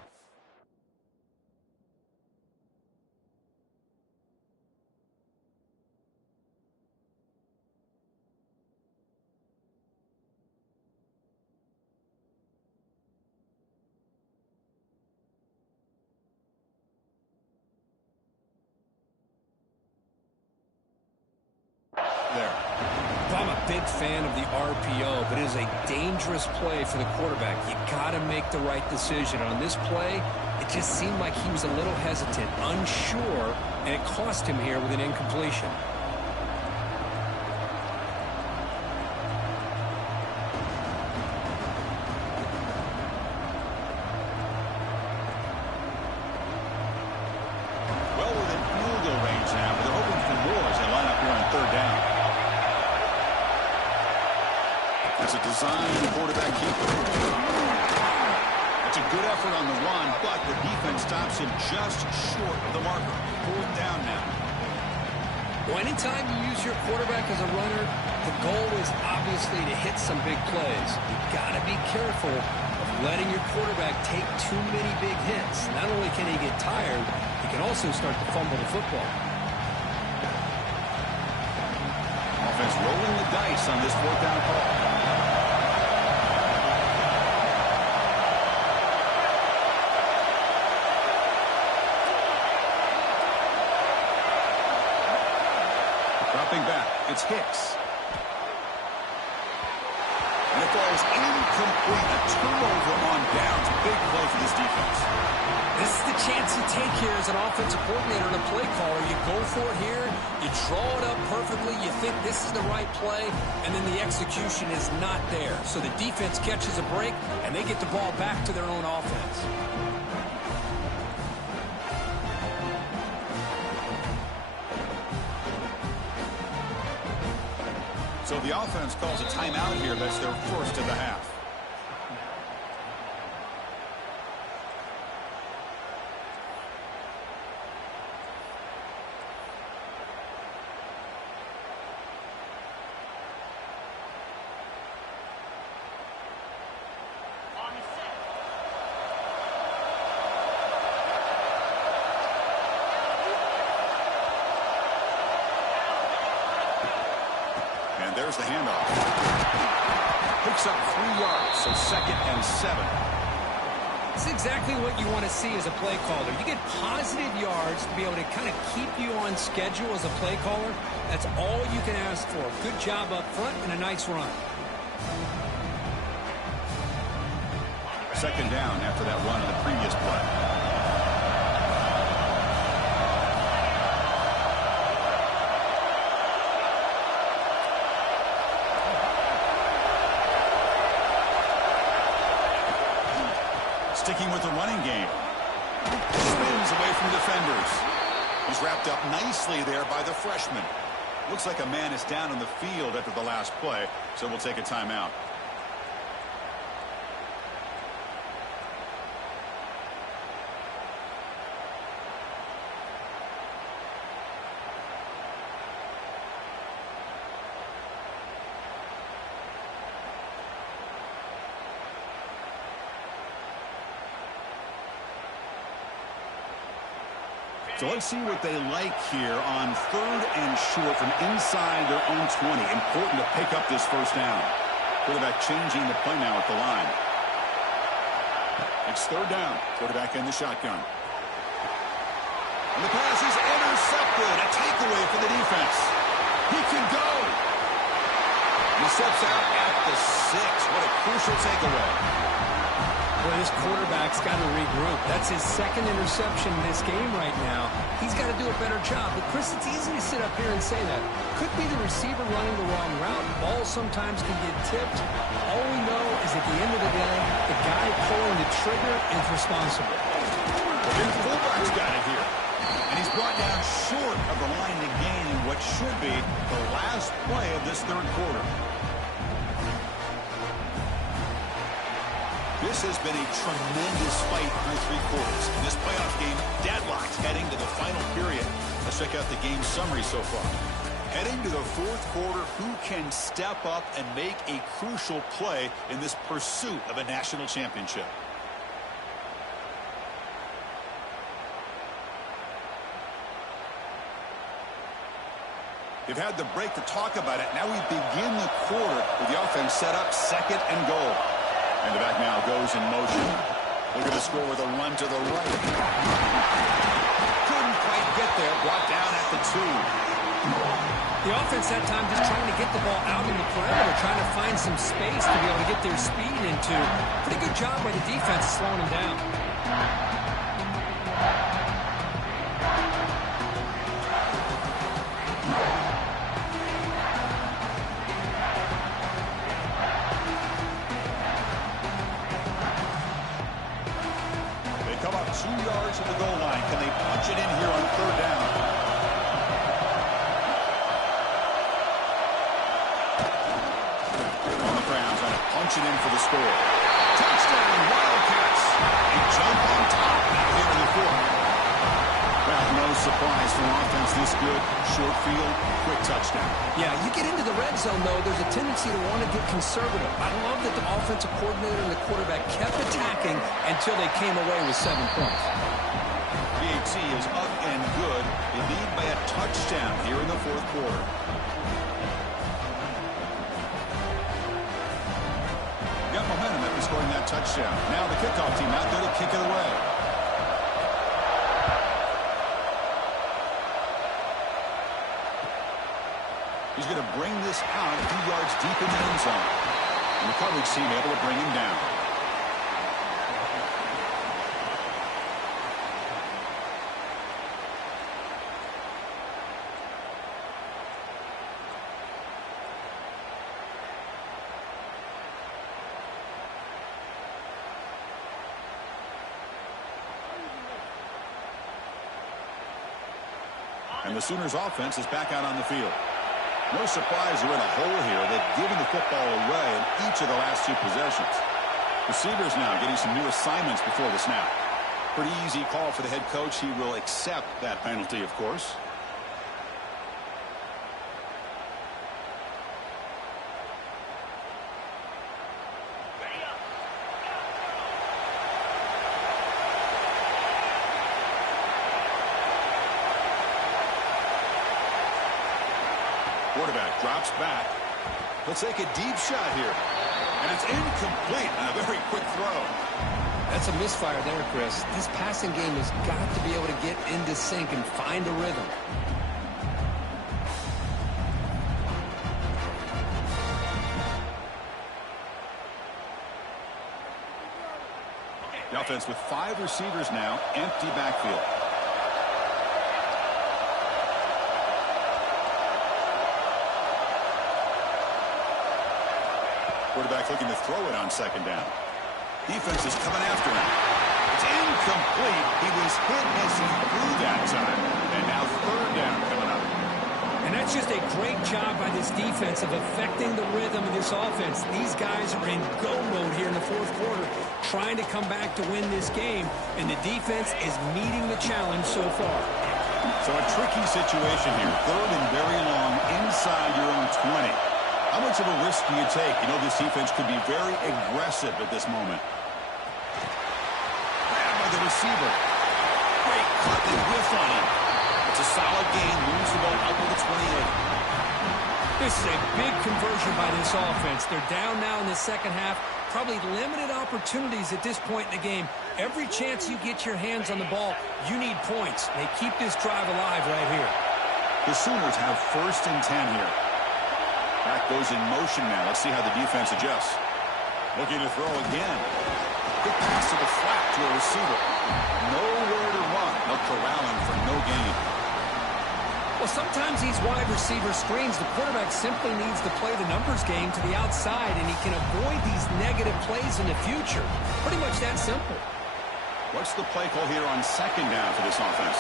Well, I'm a big fan of the RPO, but it is a dangerous play for the quarterback. You got to make the right decision. On this play, it just seemed like he was a little hesitant, unsure, and it cost him here with an incompletion. Well within field goal range now, but they're hoping for more as they line up here on third down. That's a design quarterback keeper. That's a good effort on the run, but the defense stops him just short of the marker. Fourth down now. Well, anytime you use your quarterback as a runner, the goal is obviously to hit some big plays. You've got to be careful of letting your quarterback take too many big hits. Not only can he get tired, he can also start to fumble the football. Offense rolling the dice on this fourth down call. Dropping back, it's Hicks. And it falls incomplete. A turnover on downs. Big play for this defense. This is the chance you take here as an offensive coordinator and a play caller. You go for it here, you draw it up perfectly, you think this is the right play, and then the execution is not there. So the defense catches a break, and they get the ball back to their own offense. So the offense calls a timeout here. That's their first of the half. And there's the handoff. Picks up 3 yards, so 2nd and 7. This is exactly what you want to see as a play caller. You get positive yards to be able to kind of keep you on schedule as a play caller. That's all you can ask for. Good job up front and a nice run. 2nd down after that run of the previous play. Sticking with the running game. Spins away from defenders. He's wrapped up nicely there by the freshman. Looks like a man is down on the field after the last play, so we'll take a timeout. So let's see what they like here on 3rd and short from inside their own 20. Important to pick up this first down. Quarterback changing the play now at the line. It's 3rd down. Quarterback in the shotgun. And the pass is intercepted. A takeaway for the defense. He can go. He steps out at the 6. What a crucial takeaway. Well, this quarterback's got to regroup. That's his 2nd interception in this game right now. He's got to do a better job. But, Chris, it's easy to sit up here and say that. Could be the receiver running the wrong route. Balls sometimes can get tipped. All we know is at the end of the day, the guy pulling the trigger is responsible. The fullback's got it here. And he's brought down short of the line to gain in what should be the last play of this 3rd quarter. This has been a tremendous fight through 3 quarters. In this playoff game, deadlocked heading to the final period. Let's check out the game summary so far. Heading to the 4th quarter, who can step up and make a crucial play in this pursuit of a national championship? They've had the break to talk about it. Now we begin the quarter with the offense set up 2nd and goal. And the back now goes in motion. Look at the score with a run to the right. Couldn't quite get there. Brought down at the 2. The offense that time just trying to get the ball out in the perimeter, trying to find some space to be able to get their speed into. Pretty good job by the defense slowing them down. They come up 2 yards from the goal line. Can they punch it in here on 3rd down? Punch it in for the score. Touchdown, Wildcats. They jump on top now here in the 4th. Well, no surprise for an offense this good. Short field, quick touchdown. Yeah, you get into the red zone, though, there's a tendency to want to get conservative. I love that the offensive coordinator and the quarterback kept attacking until they came away with 7 points. PAT is up and good. They lead by a touchdown here in the 4th quarter. Got momentum after scoring that touchdown. Now the kickoff team out there to kick it away. He's going to bring this out a few yards deep in the end zone. And the coverage team able to bring him down. And the Sooners offense is back out on the field. No surprise they're in a hole here. They've given the football away in each of the last 2 possessions. Receivers now getting some new assignments before the snap. Pretty easy call for the head coach. He will accept that penalty, of course. Quarterback drops back. He'll take a deep shot here. And it's incomplete on a very quick throw. That's a misfire there, Chris. This passing game has got to be able to get into sync and find a rhythm. The offense with 5 receivers now, empty backfield. Quarterback looking to throw it on 2nd down. Defense is coming after him. It's incomplete. He was hit as he threw that time. And now 3rd down coming up. And that's just a great job by this defense of affecting the rhythm of this offense. These guys are in go mode here in the 4th quarter, trying to come back to win this game. And the defense is meeting the challenge so far. So a tricky situation here. 3rd and very long inside your own 20. How much of a risk do you take? You know this defense could be very aggressive at this moment. Grabbed by the receiver. Great cut and whiff on him. It's a solid gain. Moves the ball up to the 28. This is a big conversion by this offense. They're down now in the 2nd half. Probably limited opportunities at this point in the game. Every chance you get your hands on the ball, you need points. They keep this drive alive right here. The Sooners have 1st and 10 here. Back goes in motion now. Let's see how the defense adjusts. Looking to throw again. Good pass to the flat to a receiver. Nowhere to run. They'll corral him for no gain. Well, sometimes these wide receiver screens, the quarterback simply needs to play the numbers game to the outside, and he can avoid these negative plays in the future. Pretty much that simple. What's the play call here on 2nd down for this offense?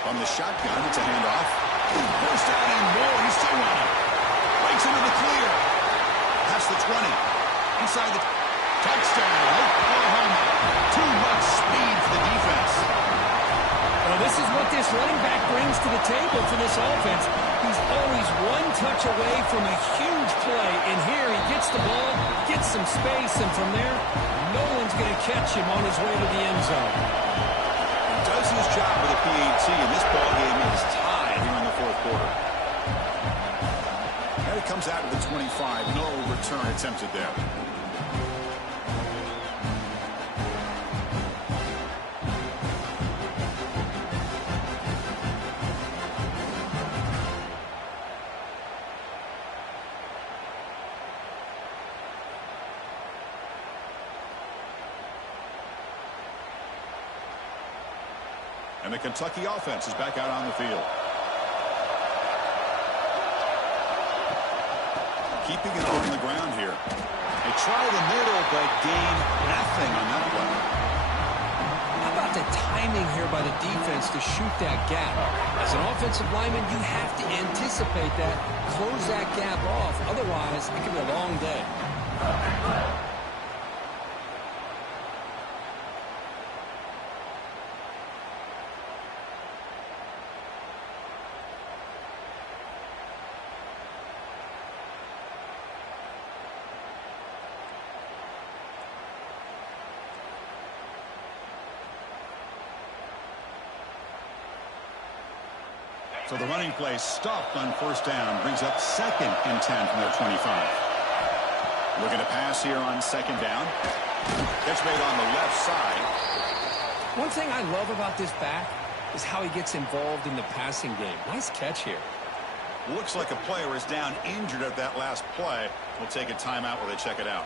On the shotgun, it's a handoff. 1st down and more. He's still running. Breaks into the clear. Past the 20. Inside the touchdown. Oklahoma. Too much speed for the defense. Well, this is what this running back brings to the table for this offense. He's always one touch away from a huge play. And here he gets the ball, gets some space, and from there, no one's going to catch him on his way to the end zone. Does his job with the PAT, and this ball game is tied here in the 4th quarter. And it comes out to the 25. No return attempted there. And the Kentucky offense is back out on the field. Keeping it on the ground here. They try the middle, but gain nothing on that play. How about the timing here by the defense to shoot that gap? As an offensive lineman, you have to anticipate that, close that gap off. Otherwise, it could be a long day. So the running play stopped on first down, brings up 2nd and 10 from their 25. Looking to pass here on 2nd down. Catch made on the left side. One thing I love about this back is how he gets involved in the passing game. Nice catch here. Looks like a player is down injured at that last play. We'll take a timeout while they check it out.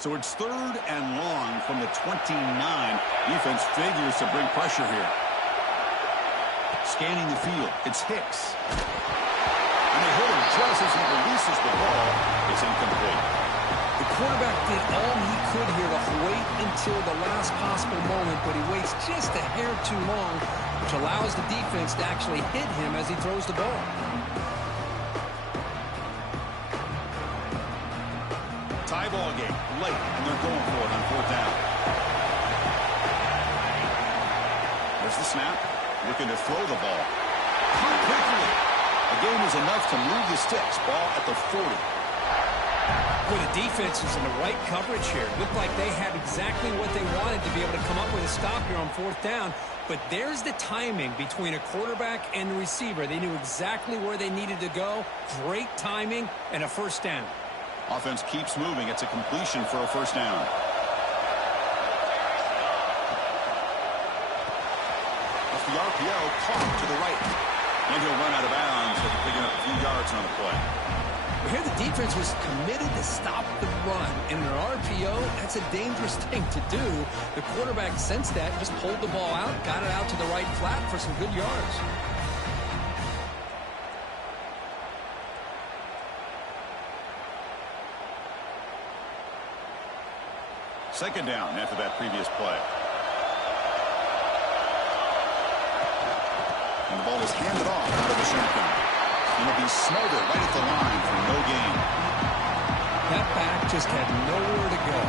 So it's 3rd and long from the 29. Defense figures to bring pressure here. Scanning the field. It's Hicks. And they hit him just as he releases the ball. It's incomplete. The quarterback did all he could here to wait until the last possible moment, but he waits just a hair too long, which allows the defense to actually hit him as he throws the ball. Tie ball game late, and they're going for it on 4th down. There's the snap. Looking to throw the ball. Caught quickly. The game is enough to move the sticks. Ball at the 40. Well, the defense was in the right coverage here. Looked like they had exactly what they wanted to be able to come up with a stop here on 4th down. But there's the timing between a quarterback and the receiver. They knew exactly where they needed to go. Great timing and a 1st down. Offense keeps moving. It's a completion for a 1st down. That's the RPO caught to the right. And he'll run out of bounds after picking up a few yards on the play. But here the defense was committed to stop the run. In an RPO, that's a dangerous thing to do. The quarterback sensed that, just pulled the ball out, got it out to the right flat for some good yards. Second down after that previous play. And the ball is handed off out of the shotgun. And it'll be smothered right at the line for no gain. That back just had nowhere to go.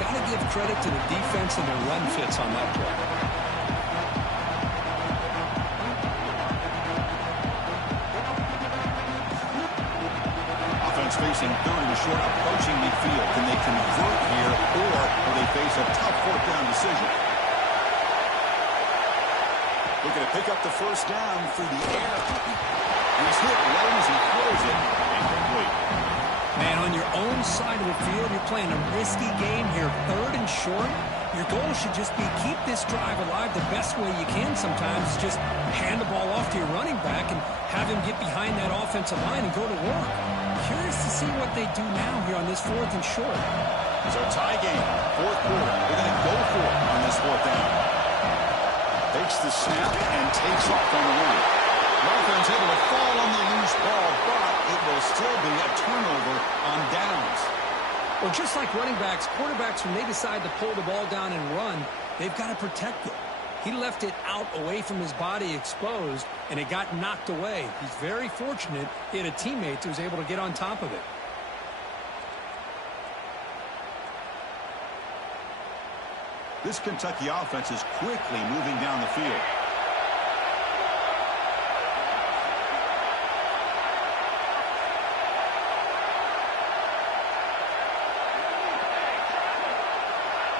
Got to give credit to the defense and their run fits on that play. Offense facing 3rd and short, approaching midfield. Can they convert here, or will they face a tough 4th down decision? Looking to pick up the 1st down through the air. He's hit right as he throws it. Incomplete. Man, on your own side of the field, you're playing a risky game here. 3rd and short. Your goal should just be keep this drive alive the best way you can sometimes. Just hand the ball off to your running back and have him get behind that offensive line and go to work. Curious to see what they do now here on this 4th and short. So tie game, 4th quarter. They're going to go for it on this 4th down. Takes the snap and takes off on the run. Offense able to fall on the loose ball, but it will still be a turnover on downs. Well, just like running backs, quarterbacks, when they decide to pull the ball down and run, they've got to protect it. He left it out away from his body exposed, and it got knocked away. He's very fortunate he had a teammate who was able to get on top of it. This Kentucky offense is quickly moving down the field.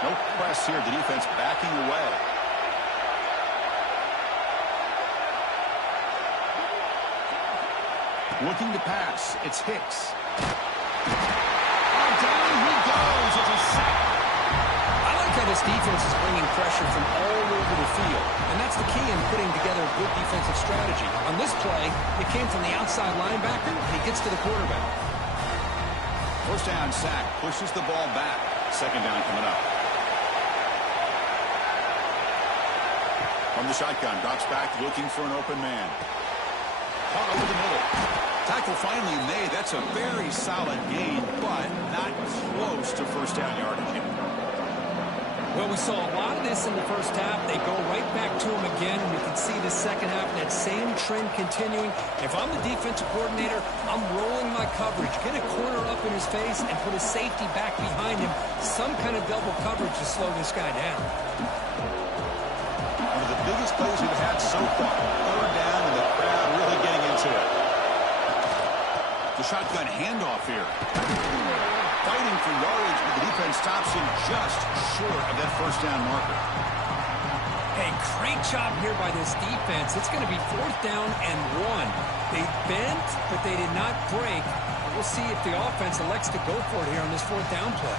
No press here. The defense backing away. Looking to pass. It's Hicks. Down he goes. It's a sack. I like how this defense is bringing pressure from all over the field. And that's the key in putting together a good defensive strategy. On this play, it came from the outside linebacker. He gets to the quarterback. First down sack. Pushes the ball back. Second down coming up. From the shotgun. Drops back looking for an open man. Caught over the middle. Tackle finally made. That's a very solid gain, but not close to first down yardage yet. Well, we saw a lot of this in the first half. They go right back to him again, and we can see the second half, that same trend continuing. If I'm the defensive coordinator, I'm rolling my coverage, get a corner up in his face, and put a safety back behind him. Some kind of double coverage to slow this guy down. One of the biggest plays we've had so far. Third down, and the crowd really getting into it. The shotgun handoff here. Fighting for yardage, but the defense stops him just short of that first down marker. Hey, great job here by this defense. It's going to be fourth down and 1. They bent, but they did not break. We'll see if the offense elects to go for it here on this fourth down play.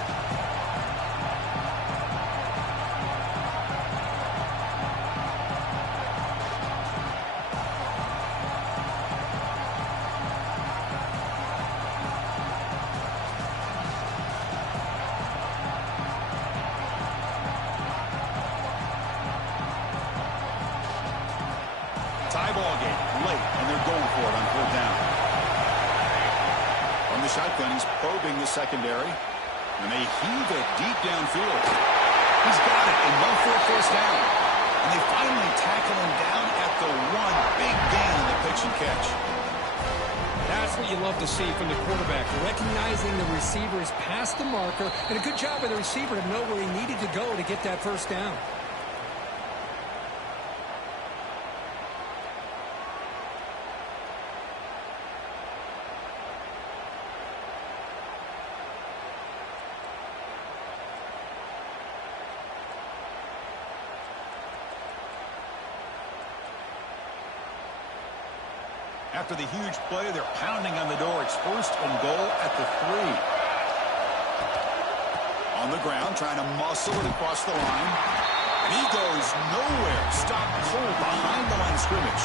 Tie ball game late, and they're going for it on fourth down. From the shotgun, he's probing the secondary, and they heave it deep downfield. He's got it, and one for a first down. And they finally tackle him down at the 1. Big gain in the pitch and catch. That's what you love to see from the quarterback, recognizing the receiver is past the marker, and a good job by the receiver to know where he needed to go to get that first down. After the huge play, they're pounding on the door. It's first and goal at the 3. On the ground, trying to muscle it across the line. And he goes nowhere. Stopped cold behind the line of scrimmage.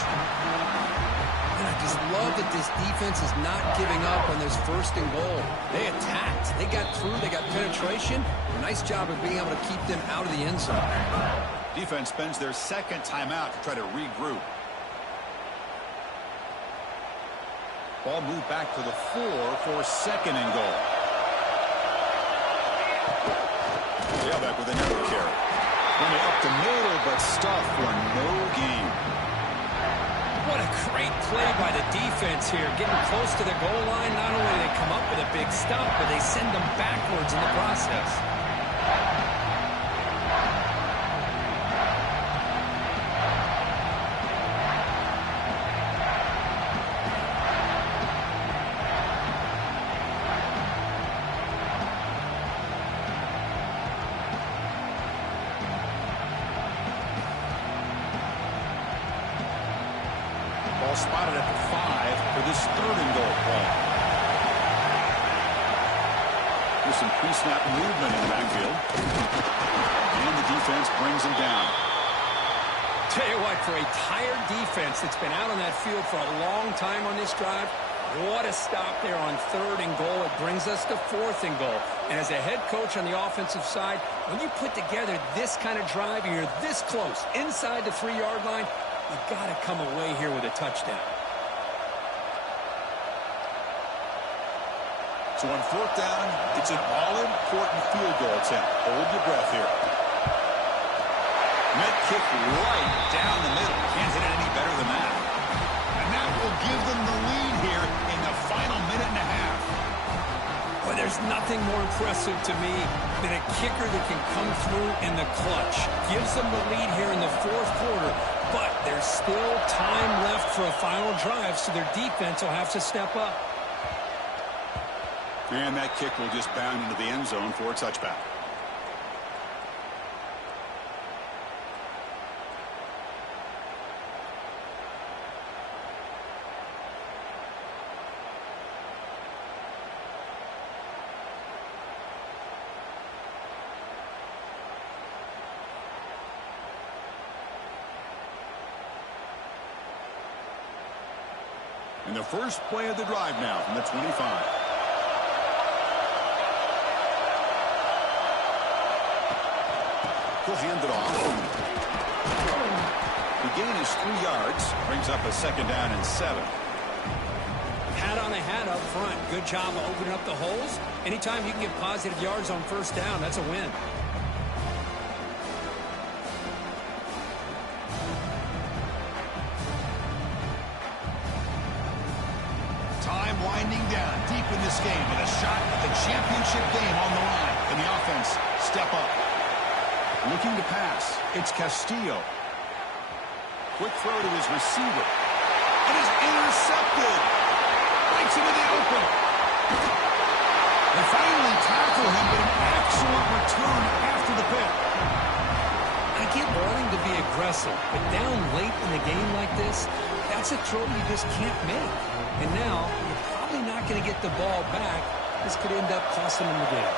And I just love that this defense is not giving up on this first and goal. They attacked. They got through. They got penetration. Nice job of being able to keep them out of the end zone. Defense spends their second timeout to try to regroup. Ball moved back to the 4 for second and goal. Tailback with another carry. Running up the middle, but stuffed for no gain. What a great play by the defense here. Getting close to the goal line. Not only do they come up with a big stop, but they send them backwards in the process. Ball spotted at the 5 for this third and goal play. There's some pre-snap movement in the backfield. And the defense brings him down. Tell you what, for a tired defense that's been out on that field for a long time on this drive, what a stop there on third and goal. It brings us to fourth and goal. And as a head coach on the offensive side, when you put together this kind of drive, you're this close, inside the 3-yard line, you've got to come away here with a touchdown. So on fourth down, it's an all-important field goal attempt. Hold your breath here. Net kick right down the middle. Can't hit it any better than that. And that will give them the lead here in the final minute and a half. Well, there's nothing more impressive to me than a kicker that can come through in the clutch. Gives them the lead here in the fourth quarter, but there's still time left for a final drive, so their defense will have to step up. And that kick will just bound into the end zone for a touchback. And the first play of the drive now from the 25. He'll hand it off. The gain is 3 yards. Brings up a second down and 7. Hat on a hat up front. Good job of opening up the holes. Anytime you can get positive yards on first down, that's a win. Time winding down deep in this game with a shot at the championship game on the line. And the offense step up. Looking to pass. It's Castillo. Quick throw to his receiver. It is intercepted. Breaks into the open. They finally tackle him, but an excellent return after the pick. I get wanting to be aggressive, but down late in the game like this, that's a throw you just can't make. And now, you're probably not going to get the ball back. This could end up costing him the game.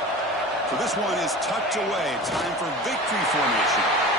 So this one is tucked away. Time for victory formation.